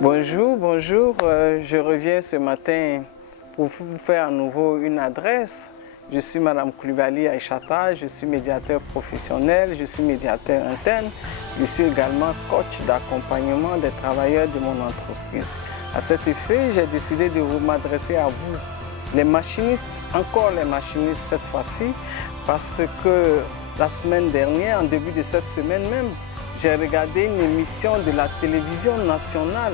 Bonjour, bonjour. Je reviens ce matin pour vous faire à nouveau une adresse. Je suis Madame Coulibaly Aïchata, je suis médiateur professionnel, je suis médiateur interne. Je suis également coach d'accompagnement des travailleurs de mon entreprise. À cet effet, j'ai décidé de m'adresser à vous, les machinistes, encore les machinistes cette fois-ci, parce que la semaine dernière, en début de cette semaine même, j'ai regardé une émission de la télévision nationale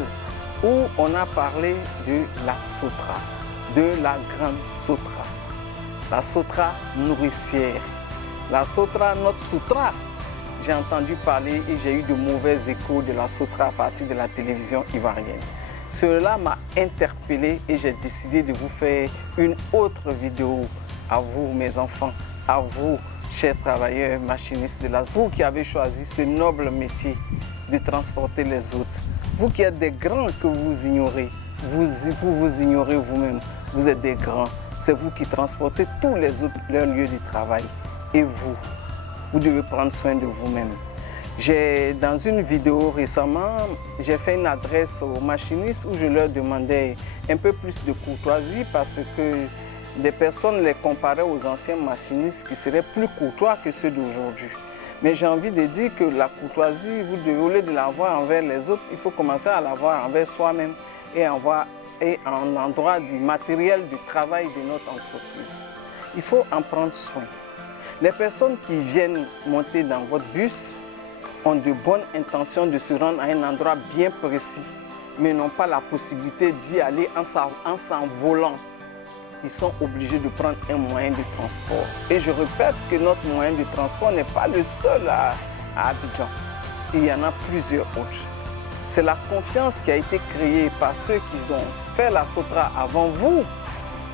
où on a parlé de la Sotra, de la grande Sotra. La Sotra nourricière, la Sotra notre Sutra. J'ai entendu parler et j'ai eu de mauvais échos de la Sotra à partir de la télévision ivoirienne. Cela m'a interpellé et j'ai décidé de vous faire une autre vidéo à vous, mes enfants, à vous, chers travailleurs machinistes de la... Vous qui avez choisi ce noble métier de transporter les autres. Vous qui êtes des grands que vous ignorez, vous ignorez vous-même, vous êtes des grands. C'est vous qui transportez tous les autres leurs lieux de travail. Et vous devez prendre soin de vous-même. Dans une vidéo récemment, j'ai fait une adresse aux machinistes où je leur demandais un peu plus de courtoisie parce que des personnes les comparaient aux anciens machinistes qui seraient plus courtois que ceux d'aujourd'hui. Mais j'ai envie de dire que la courtoisie, au lieu de l'avoir envers les autres, il faut commencer à l'avoir envers soi-même et en endroit du matériel de travail de notre entreprise. Il faut en prendre soin. Les personnes qui viennent monter dans votre bus ont de bonnes intentions de se rendre à un endroit bien précis, mais n'ont pas la possibilité d'y aller en s'envolant. Ils sont obligés de prendre un moyen de transport. Et je répète que notre moyen de transport n'est pas le seul à Abidjan. Il y en a plusieurs autres. C'est la confiance qui a été créée par ceux qui ont fait la Sotra avant vous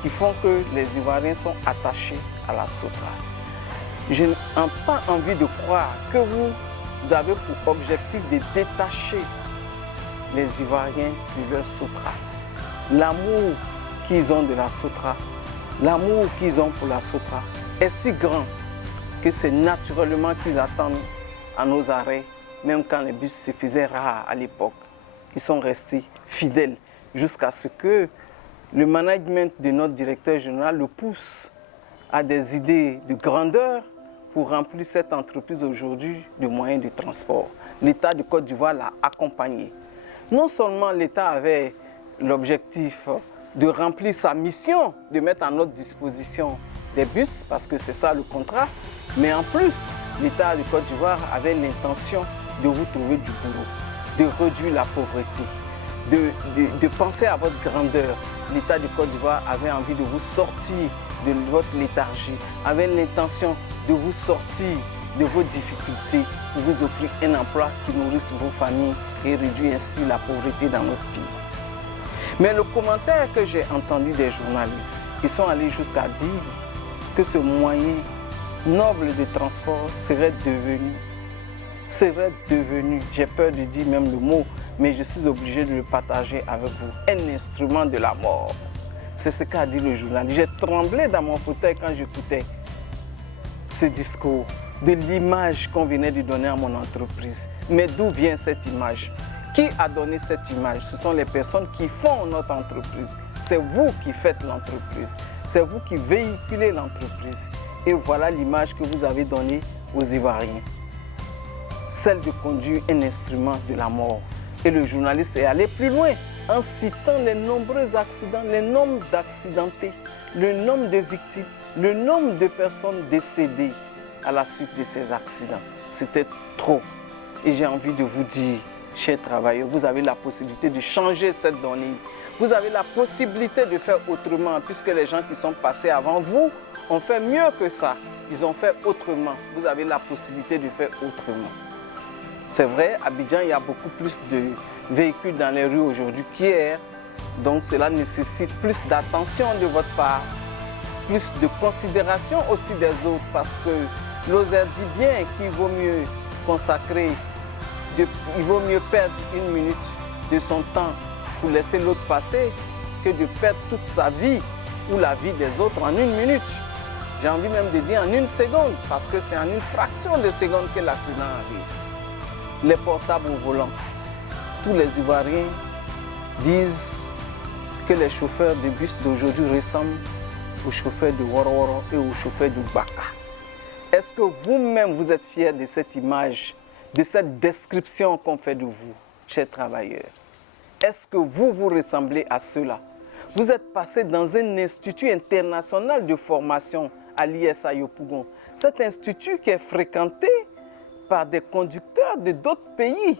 qui font que les Ivoiriens sont attachés à la Sotra. Je n'ai pas envie de croire que vous avez pour objectif de détacher les Ivoiriens de leur Sotra. L'amour qu'ils ont de la Sotra, l'amour qu'ils ont pour la Sotra est si grand que c'est naturellement qu'ils attendent à nos arrêts, même quand les bus se faisaient rares à l'époque. Ils sont restés fidèles jusqu'à ce que le management de notre directeur général le pousse à des idées de grandeur pour remplir cette entreprise aujourd'hui de moyens de transport. L'État de Côte d'Ivoire l'a accompagné. Non seulement l'État avait l'objectif de remplir sa mission, de mettre à notre disposition des bus, parce que c'est ça le contrat, mais en plus, l'État de Côte d'Ivoire avait l'intention de vous trouver du boulot, de réduire la pauvreté, de penser à votre grandeur. L'État de Côte d'Ivoire avait envie de vous sortir de votre léthargie, avait l'intention de vous sortir de vos difficultés, pour vous offrir un emploi qui nourrisse vos familles et réduire ainsi la pauvreté dans notre pays. Mais le commentaire que j'ai entendu des journalistes, ils sont allés jusqu'à dire que ce moyen noble de transport serait devenu, j'ai peur de dire même le mot, mais je suis obligé de le partager avec vous, un instrument de la mort. C'est ce qu'a dit le journaliste. J'ai tremblé dans mon fauteuil quand j'écoutais ce discours, de l'image qu'on venait de donner à mon entreprise. Mais d'où vient cette image ? Qui a donné cette image? Ce sont les personnes qui font notre entreprise. C'est vous qui faites l'entreprise. C'est vous qui véhiculez l'entreprise. Et voilà l'image que vous avez donnée aux Ivoiriens. Celle de conduire un instrument de la mort. Et le journaliste est allé plus loin en citant les nombreux accidents, le nombre d'accidentés, le nombre de victimes, le nombre de personnes décédées à la suite de ces accidents. C'était trop. Et j'ai envie de vous dire, chers travailleurs, vous avez la possibilité de changer cette donnée. Vous avez la possibilité de faire autrement, puisque les gens qui sont passés avant vous ont fait mieux que ça. Ils ont fait autrement. Vous avez la possibilité de faire autrement. C'est vrai, à Abidjan, il y a beaucoup plus de véhicules dans les rues aujourd'hui qu'hier. Donc cela nécessite plus d'attention de votre part, plus de considération aussi des autres, parce que Lozère dit bien qu'il vaut mieux consacrer, il vaut mieux perdre une minute de son temps pour laisser l'autre passer que de perdre toute sa vie ou la vie des autres en une minute. J'ai envie même de dire en une seconde, parce que c'est en une fraction de seconde que l'accident arrive. Les portables au volant. Tous les Ivoiriens disent que les chauffeurs de bus d'aujourd'hui ressemblent aux chauffeurs de Woro et aux chauffeurs du Baka. Est-ce que vous-même, vous êtes fiers de cette image, de cette description qu'on fait de vous, chers travailleurs? Est-ce que vous ressemblez à cela? Vous êtes passé dans un institut international de formation à l'ISA Yopougon. Cet institut qui est fréquenté par des conducteurs de d'autres pays.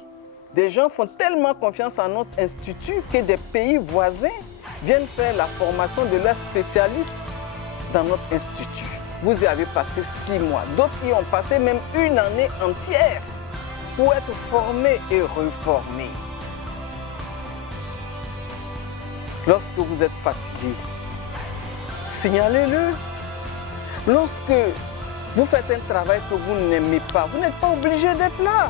Des gens font tellement confiance à notre institut que des pays voisins viennent faire la formation de leurs spécialistes dans notre institut. Vous y avez passé 6 mois. D'autres y ont passé même une année entière pour être formés et reformés. Lorsque vous êtes fatigué, signalez-le. Lorsque vous faites un travail que vous n'aimez pas, vous n'êtes pas obligé d'être là.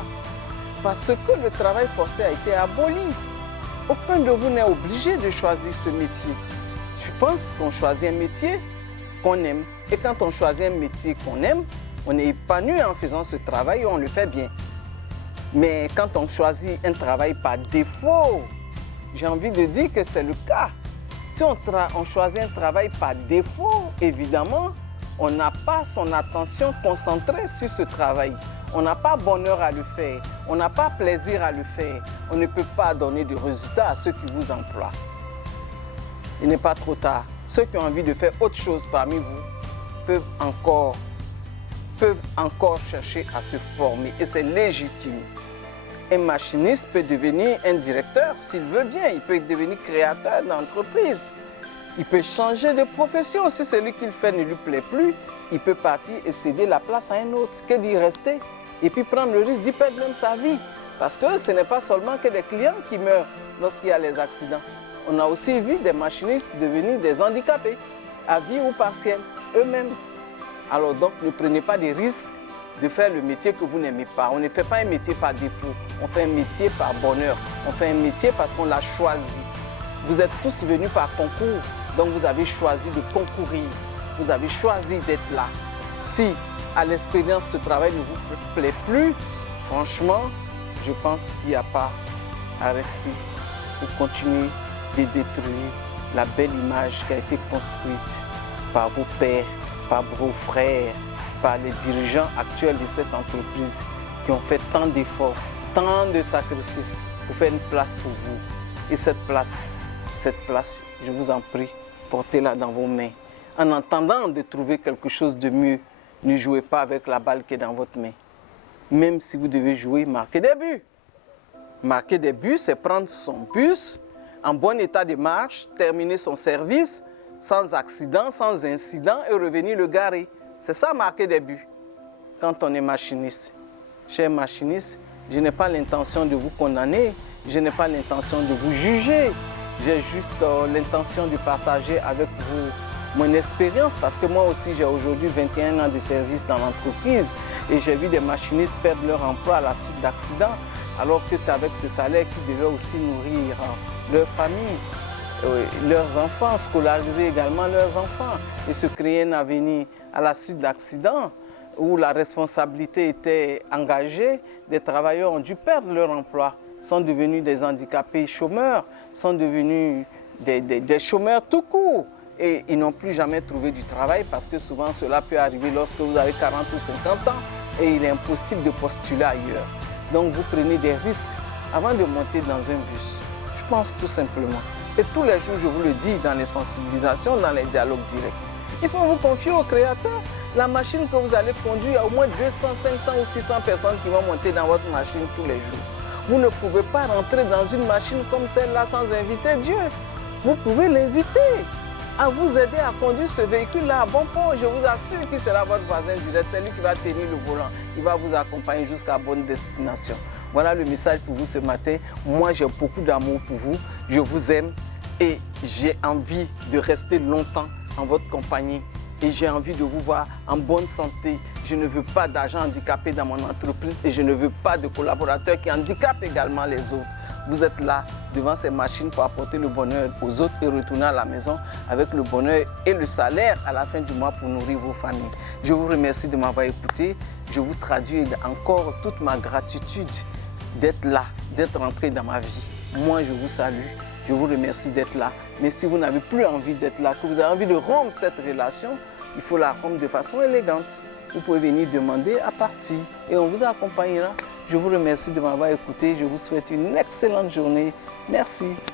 Parce que le travail forcé a été aboli. Aucun de vous n'est obligé de choisir ce métier. Je pense qu'on choisit un métier qu'on aime. Et quand on choisit un métier qu'on aime, on est épanoui en faisant ce travail et on le fait bien. Mais quand on choisit un travail par défaut, j'ai envie de dire que c'est le cas. Si on choisit un travail par défaut, évidemment, on n'a pas son attention concentrée sur ce travail. On n'a pas bonheur à le faire. On n'a pas plaisir à le faire. On ne peut pas donner de résultats à ceux qui vous emploient. Il n'est pas trop tard. Ceux qui ont envie de faire autre chose parmi vous peuvent encore chercher à se former. Et c'est légitime. Un machiniste peut devenir un directeur s'il veut bien. Il peut devenir créateur d'entreprise. Il peut changer de profession. Si celui qu'il fait ne lui plaît plus, il peut partir et céder la place à un autre. Que d'y rester et puis prendre le risque d'y perdre même sa vie. Parce que ce n'est pas seulement que les clients qui meurent lorsqu'il y a les accidents. On a aussi vu des machinistes devenir des handicapés, à vie ou partielle, eux-mêmes. Alors donc, ne prenez pas des risques de faire le métier que vous n'aimez pas. On ne fait pas un métier par défaut, on fait un métier par bonheur. On fait un métier parce qu'on l'a choisi. Vous êtes tous venus par concours, donc vous avez choisi de concourir. Vous avez choisi d'être là. Si à l'expérience ce travail ne vous plaît plus, franchement, je pense qu'il n'y a pas à rester et continuer de détruire la belle image qui a été construite par vos pères, par vos frères, par les dirigeants actuels de cette entreprise qui ont fait tant d'efforts, tant de sacrifices pour faire une place pour vous. Et cette place, je vous en prie, portez-la dans vos mains. En attendant de trouver quelque chose de mieux, ne jouez pas avec la balle qui est dans votre main. Même si vous devez jouer, marquez des buts. Marquer des buts, c'est prendre son bus en bon état de marche, terminer son service sans accident, sans incident et revenir le garer. C'est ça, marquer des buts, quand on est machiniste. Chers machinistes, je n'ai pas l'intention de vous condamner, je n'ai pas l'intention de vous juger. J'ai juste l'intention de partager avec vous mon expérience parce que moi aussi j'ai aujourd'hui 21 ans de service dans l'entreprise et j'ai vu des machinistes perdre leur emploi à la suite d'accidents alors que c'est avec ce salaire qu'ils devaient aussi nourrir leur famille, leurs enfants, scolariser également leurs enfants et se créer un avenir. À la suite d'accidents où la responsabilité était engagée, des travailleurs ont dû perdre leur emploi, sont devenus des handicapés chômeurs, sont devenus des chômeurs tout court. Et ils n'ont plus jamais trouvé du travail parce que souvent cela peut arriver lorsque vous avez 40 ou 50 ans et il est impossible de postuler ailleurs. Donc vous prenez des risques avant de monter dans un bus. Je pense tout simplement. Et tous les jours, je vous le dis dans les sensibilisations, dans les dialogues directs. Il faut vous confier au créateur. La machine que vous allez conduire, il y a au moins 200, 500 ou 600 personnes qui vont monter dans votre machine tous les jours. Vous ne pouvez pas rentrer dans une machine comme celle-là sans inviter Dieu. Vous pouvez l'inviter à vous aider à conduire ce véhicule-là à bon port. Je vous assure qu'il sera votre voisin direct. C'est lui qui va tenir le volant. Il va vous accompagner jusqu'à bonne destination. Voilà le message pour vous ce matin. Moi, j'ai beaucoup d'amour pour vous. Je vous aime et j'ai envie de rester longtemps en votre compagnie. Et j'ai envie de vous voir en bonne santé. Je ne veux pas d'agents handicapés dans mon entreprise et je ne veux pas de collaborateurs qui handicapent également les autres. Vous êtes là devant ces machines pour apporter le bonheur aux autres et retourner à la maison avec le bonheur et le salaire à la fin du mois pour nourrir vos familles. Je vous remercie de m'avoir écouté. Je vous traduis encore toute ma gratitude d'être là, d'être entré dans ma vie. Moi, je vous salue je vous remercie d'être là. Mais si vous n'avez plus envie d'être là, que vous avez envie de rompre cette relation, il faut la rompre de façon élégante. Vous pouvez venir demander à partir et on vous accompagnera. Je vous remercie de m'avoir écouté. Je vous souhaite une excellente journée. Merci.